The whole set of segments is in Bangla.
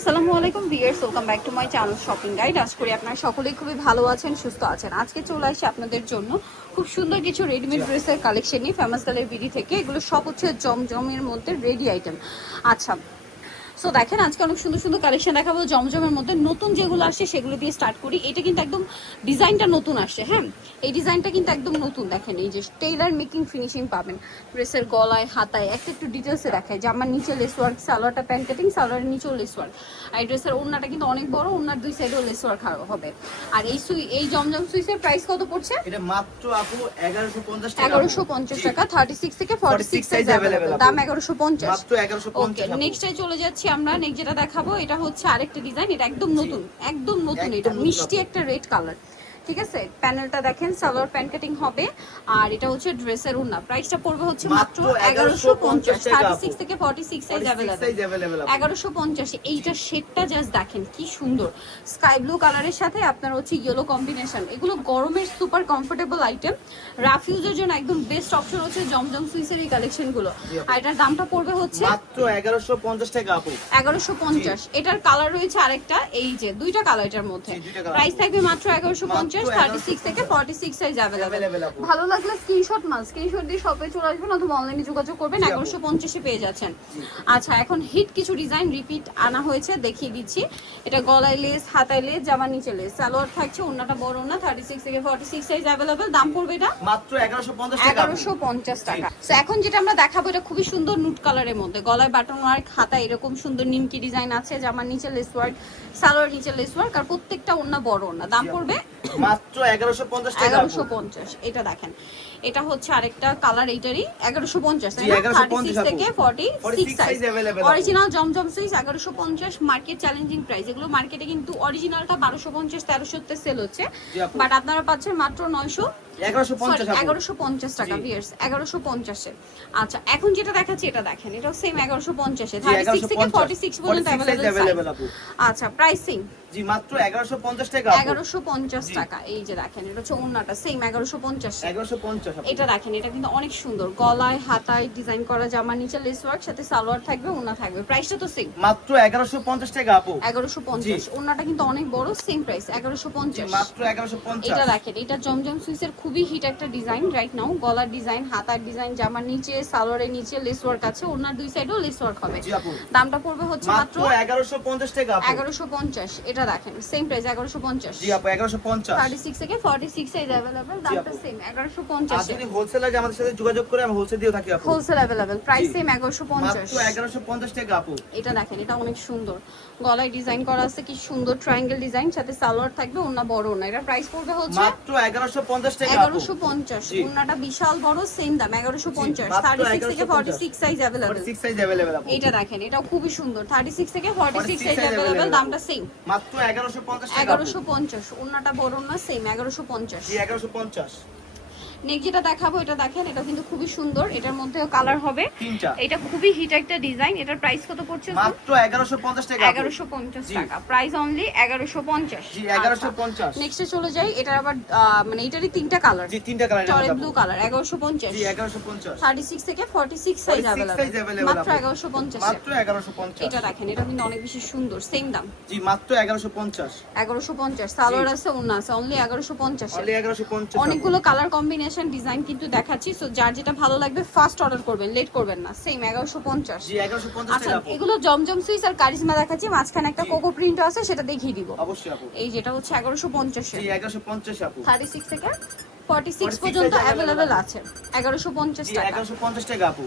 আসসালামু আলাইকুম viewers welcome back to my channel shopping guide আজ করি আপনারা সকলেই খুবই ভালো আছেন সুস্থ আছেন। আজকে চলে আসি আপনাদের জন্য খুব সুন্দর কিছু রেডিমেড ড্রেসের কালেকশন নিয়ে ফেমাস কালের বিডি থেকে। এগুলো সব হচ্ছে জমজমের মধ্যে রেডি আইটেম আচ্ছা সো দেখেন আজকে অনেক সুন্দর সুন্দর কালেকশন দেখাবো। জমজমের মধ্যে নতুন যেগুলো আসছে সেগুলো দিয়ে স্টার্ট করি। এটা কিন্তু একদম ডিজাইনটা নতুন আসছে হ্যাঁ? এই ডিজাইনটা কিন্তু একদম নতুন। দেখেন এই যে টেইলার মেকিং ফিনিশিং পাবেন। ড্রেসের গলায় হাতায় একটা একটু ডিটেলসে দেখায় জামার নিচে লেস ওয়ার্ক সালোয়ারটা প্যান্ট কাটিং সালোয়ারের নিচেও লেস ওয়ার্ক আর এই ড্রেসের ওড়নাটা কিন্তু অনেক বড় ওড়নার দুই সাইডেও লেস ওয়ার্ক হবে। আর এই সুই এই জমজম সুইসের প্রাইস কত পড়ছে? এটা মাত্র আপু এগারোশো পঞ্চাশ টাকা। এগারোশো পঞ্চাশ টাকা থার্টি সিক্স থেকে ফর্টি 46 সিক্স size available দাম এগারোশো পঞ্চাশ। মাত্র এগারোশো ওকে পঞ্চাশ নেক্সটে চলে যাচ্ছি আমরা নেক্সট যেটা দেখাবো এটা হচ্ছে আরেকটা ডিজাইন এটা একদম নতুন একদম নতুন এটা মিষ্টি একটা রেড কালার ঠিক আছে? প্যানেলটা দেখেন সালোয়ার প্যান্ট কাটিং হবে। আর এটা হচ্ছে ড্রেসের উন্না প্রাইসটা পড়বে হচ্ছে মাত্র এগারোশো পঞ্চাশ। 1150 টাকা থার্টি। সিক্স থেকে ফর্টি সিক্স সাইজ 46 অ্যাভেলেবেল। এগারোশো পঞ্চাশে। এইটা শেডটা জাস্ট দেখেন কি সুন্দর। স্কাই ব্লু কালারের সাথে আপনার হচ্ছে ইয়েলো কম্বিনেশন এগুলো গরমের সুপার কমফোর্টেবল আইটেম রাফিউজের জন্য একদম বেস্ট অপশন হচ্ছে জমজম সুইসের এই কালেকশনগুলো আর এটার দামটা পড়বে হচ্ছে মাত্র এগারোশো পঞ্চাশ টাকা আপু। এগারোশো পঞ্চাশ। এটার কালার রয়েছে আরেকটা এই যে দুইটা কালার এটার মধ্যে। প্রাইস থাকবে মাত্র এগারোশো পঞ্চাশ। মাত্র থার্টি সিক্স থেকে ফর্টি সিক্স সাইজ অ্যাভেলেবেল ভালো লাগলে স্ক্রিনশট মাল স্ক্রিনশট দিয়ে শপে চলে আসবেন অথবা অনলাইনে যোগাযোগ করবেন। এগারোশো পঞ্চাশে পেয়ে যাচ্ছেন। আচ্ছা এখন হিট কিছু ডিজাইন রিপিট আনা হয়েছে দেখিয়ে দিচ্ছি। এটা গলায় লেস হাতায় লেস জামার নিচে লেস সালোয়ার থাকছে ওনাটা বড় না থার্টি সিক্স থেকে ফর্টি সিক্স সাইজ অ্যাভেলেবেল দাম পড়বে এটা? মাত্র এগারোশো পঞ্চাশ টাকা। এগারোশো পঞ্চাশ টাকা। তো এখন যেটা আমরা দেখাবো এটা খুবই সুন্দর নুট কালারের মধ্যে। গলায় বাটন ওয়ার্ক হাতা এরকম সুন্দর নিমকি ডিজাইন আছে জামার নিচে লেস ওয়ার্ক সালোয়ার নিচে লেস ওয়ার্ক আর প্রত্যেকটা ওন্না বড় ওন্না দাম পড়বে মাত্র এগারোশো পঞ্চাশ টাকা আপু। এগারোশো পঞ্চাশ এটা দেখেন এটা হচ্ছে আরেকটা কালার এইটারই এগারোশো পঞ্চাশ 1150 থেকে ফর্টি 46 সিক্স সাইজ। অরিজিনাল জমজম সুইচ এগারোশো পঞ্চাশ মার্কেট চ্যালেঞ্জিং প্রাইস এগুলো মার্কেটে কিন্তু অরিজিনালটা বারোশো পঞ্চাশ তেরোশোতে সেল হচ্ছে। বাট আপনারা পাচ্ছেন মাত্র নয়শো এগারোশো পঞ্চাশ টাকা ভিয়ার্স এগারোশো পঞ্চাশে। আচ্ছা এখন যেটা দেখাচ্ছি এটা দেখেন এটাও সেম এগারোশো পঞ্চাশে। থার্টি সিক্স থেকে ফর্টি সিক্স পর্যন্ত অ্যাভেলেবেল আচ্ছা প্রাইসিং জি মাত্র টাকা আপু। এগারোশো পঞ্চাশ জি। টাকা এই যে দেখেন এটা হচ্ছে ওন্নাটা সেম এগারোশো পঞ্চাশ। এগারোশো পঞ্চাশ। আপু। এটা দেখেন এটা কিন্তু অনেক সুন্দর। গলায় হাতায় ডিজাইন করা জামার নিচে লেস ওয়ার্ক সাথে সালোয়ার থাকবে ওন্না থাকবে। প্রাইসটা তো সেম মাত্র এগারোশো পঞ্চাশ টাকা আপু। এগারোশো পঞ্চাশ। ওন্নাটা কিন্তু অনেক বড় সেম প্রাইস এগারোশো জি, পঞ্চাশ মাত্র এগারোশো পঞ্চাশ। এটা দেখেন এটা জমজম সুইসের খুবই হিট একটা ডিজাইন রাইট নাও গলার ডিজাইন হাতার ডিজাইন জামার নিচে সালোয়ারের নিচে লেস ওয়ার্ক আছে ওনার দুই সাইডেও লেস ওয়ার্ক হবে। জি আপু। দামটা পড়বে হচ্ছে মাত্র মাত্র এগারোশো পঞ্চাশ টাকা আপু। এগারোশো পঞ্চাশ এটা দেখেন সেম প্রাইস এগারোশো পঞ্চাশ। জি আপু এগারোশো পঞ্চাশ। থার্টি সিক্স থেকে ফর্টি সিক্স সাইজ অ্যাভেলেবেল দামটা সেম এগারোশো আর পঞ্চাশ। যদি হোলসেল লাগে আমাদের সাথে যোগাযোগ করে আমি হোলসেল দিয়েও থাকি আপু হোলসেল অ্যাভেলেবেল প্রাইস জি। সেম এগারোশো পঞ্চাশ মাত্র এগারোশো পঞ্চাশ টাকা আপু এটা দেখেন এটা অনেক সুন্দর গলায় ডিজাইন করা আছে কি সুন্দর ট্রায়াঙ্গেল ডিজাইন সাথে সালোয়ার থাকবে ওনা বড় ওনা এটা প্রাইস পড়বে হচ্ছে মাত্র এগারোশো পঞ্চাশ টাকা আপু এগারোশো পঞ্চাশ জি। ওনাটা বিশাল বড় সেম দাম এগারোশো পঞ্চাশ মাত্র থার্টি সিক্স থেকে 1150 forty six size available 46 size available আপু এটা দেখেন এটাও খুবই সুন্দর থার্টি সিক্স থেকে forty six 46 size size available available দামটা সেম মাত্র 1150 টাকা এগারোশো পঞ্চাশ ওনাটা বড় না সেম এগারোশো পঞ্চাশ জি 1150 নেক্সট যেটা দেখাবো এটা দেখেন এটা কিন্তু খুবই সুন্দর এটার মধ্যেও কালার হবে। এটা খুবই হিট একটা ডিজাইন এটার প্রাইস কত পড়ছে? মাত্র 1150 টাকা। আপু। এগারোশো পঞ্চাশ জি। টাকা প্রাইস অনলি এগারোশো পঞ্চাশ। জি 1150 নেক্সটে চলে যাই এটার আবার মানে এটারই তিনটা কালার জি তিনটা কালার টরে ব্লু কালার এগারোশো পঞ্চাশ। জি 1150 থার্টি সিক্স থেকে forty six size 46 size available মাত্র আপু। এগারোশো পঞ্চাশ। মাত্র 1150 এটা দেখেন এটা কিন্তু অনেক বেশি সুন্দর সেম দাম। জি মাত্র 1150 এগারোশো পঞ্চাশ সালোয়ার আছে ওনা আছে অনলি এগারোশো পঞ্চাশ। অনলি 1150 অনেকগুলো কালার কম্বিনেশন ডিজাইন কিন্তু দেখাচ্ছি। সো যার যেটা ভালো লাগবে ফার্স্ট অর্ডার করবেন লেট করবেন না। সেম এগারোশো পঞ্চাশ। জি 1150 আচ্ছা এগুলো জমজম সুইস আর কারিজমা দেখাচ্ছি। মাঝখানে একটা কোকো প্রিন্ট আছে সেটা দেখিয়ে দিব। অবশ্যই আপু। এই যেটা হচ্ছে এগারোশো পঞ্চাশে জি 1150 আপু। থার্টি সিক্স থেকে ফর্টি সিক্স 46 পর্যন্ত অ্যাভেলেবেল আছে। এগারোশো পঞ্চাশ টাকা। 1150 টাকা আপু।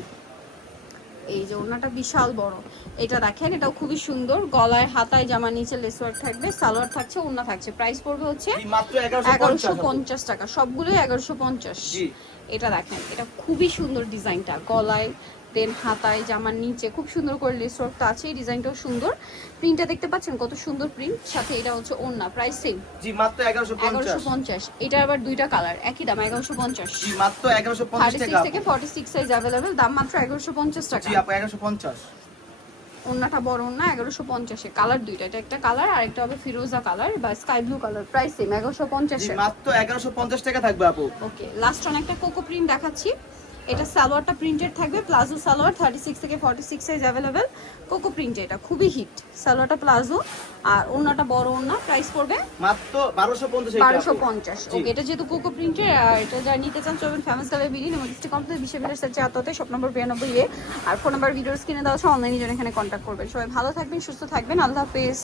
এই যে ওনাটা বিশাল বড়। এটা দেখেন এটাও খুবই সুন্দর। গলায় হাতায় জামা নিচে লেসওয়ার থাকবে সালোয়ার থাকছে ওনা থাকছে। প্রাইস পড়বে হচ্ছে এগারোশো পঞ্চাশ টাকা। সবগুলোই এগারোশো পঞ্চাশ। এটা দেখেন এটা খুবই সুন্দর ডিজাইনটা। গলায় দেন হাতায় জামার নিচে খুব সুন্দর করে লেস ওয়ার্ক তো আছে এই ডিজাইনটাও সুন্দর। প্রিন্টটা দেখতে পাচ্ছেন কত সুন্দর প্রিন্ট সাথে এটা হচ্ছে ওন্না প্রাইস সেম জি মাত্র 1150 এগারোশো পঞ্চাশ এটা আবার দুইটা কালার একই দাম এগারোশো পঞ্চাশ। জি মাত্র 1150 থার্টি টাকা সিক্স আপু। থেকে ফর্টি সিক্স সাইজ অ্যাভেলেবেল দাম মাত্র এগারোশো পঞ্চাশ টাকা। জি আপু 1150 ওন্নাটা বড় ওন্না এগারোশো পঞ্চাশে। কালার দুইটা এটা একটা কালার আর একটা হবে ফিরোজা কালার বা sky blue colour price same এগারোশো পঞ্চাশে মাত্র 1150 টাকা থাকবে আপু। ওকে লাস্ট অন একটা কোকো প্রিন্ট দেখাচ্ছি। এটা সালোয়ারটা প্রিন্টেড থাকবে প্লাজো সালোয়ার থার্টি সিক্স থেকে forty six size available coco প্রিন্টে এটা খুবই হিট সালোয়ারটা প্লাজো আর ওড়নাটা বড় ওড়না প্রাইস পড়বে মাত্র বারোশো পঞ্চাশ বারোশো পঞ্চাশ। ওকে এটা যেহেতু কোকো প্রিন্টের আর এটা যারা নিতে চান চলবেন ফেমাস কালার বিরিয়ানি এবং ডিস্ট্রিক্ট কমপ্লেক্স বিশ্ববিদ্যালয় সাথে আততে শপ নম্বর বিরানব্বই এ আর ফোন নাম্বার ভিডিওস কিনে দেওয়া আছে অনলাইনে যেন এখানে কন্ট্যাক্ট করবেন। সবাই ভালো থাকবেন সুস্থ থাকবেন আল্লাহ হাফেজ।